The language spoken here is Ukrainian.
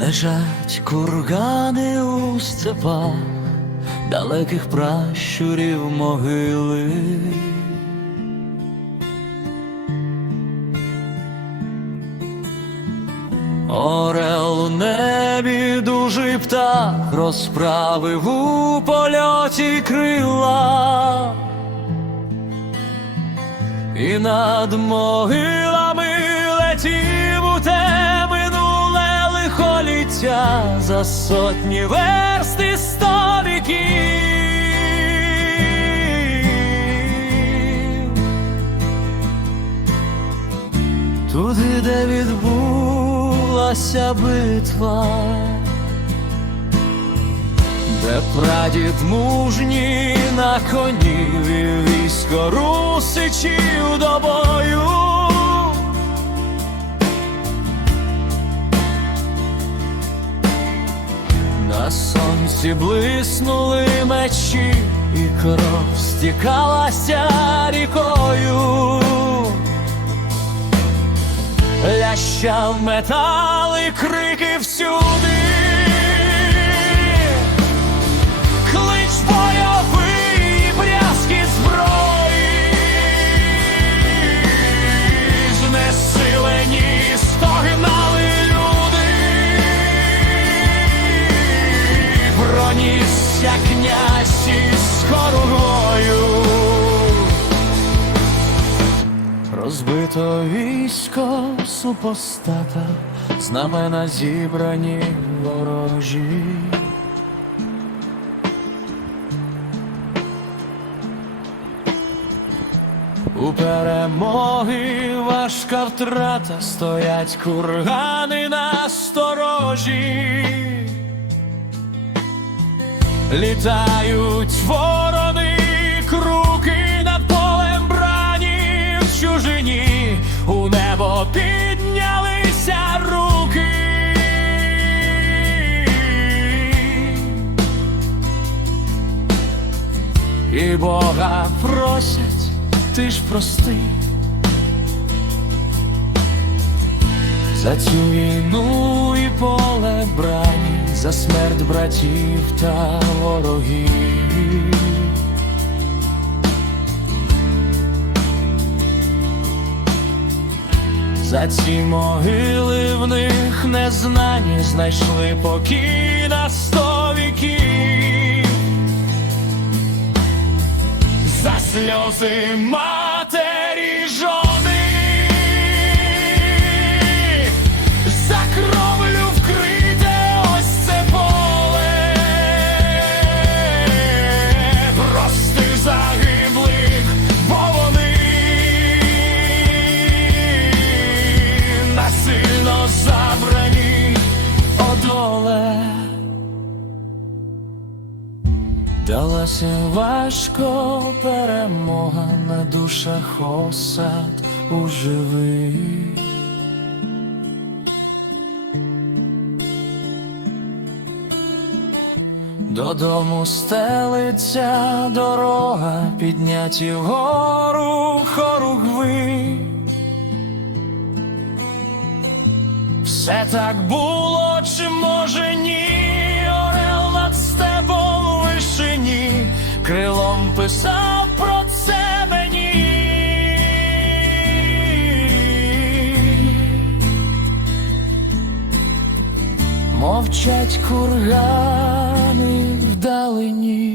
Лежать кургани у степах, далеких пращурів могили. Орел небі дужий птах розправив у польоті крила. І над могилами летів за сотні верст віків. Туди, де відбулася битва, де прадід мужній на коні вів військо русичів до бою. Сонці блиснули мечі, і кров стікалася рікою. Лящав метал крики всюди. Пронісся князь із хоругою. Розбито військо супостата, знамена зібрані ворожі. У перемоги важка втрата стоять кургани на сторожі. Літають ворони, круки над полем брані в чужині, у небо піднялися руки. І Бога просять, ти ж прости. За цю війну і поле брані, за смерть братів та ворогів. За ці могили в них незнані знайшли покій на сто віків. За сльози матері Далася важко перемога на душах осад у живих. Додому стелиться дорога, підняті вгору хоругви. Все так було, чи може ні, крилом писав про це мені, мовчать кургани вдалині.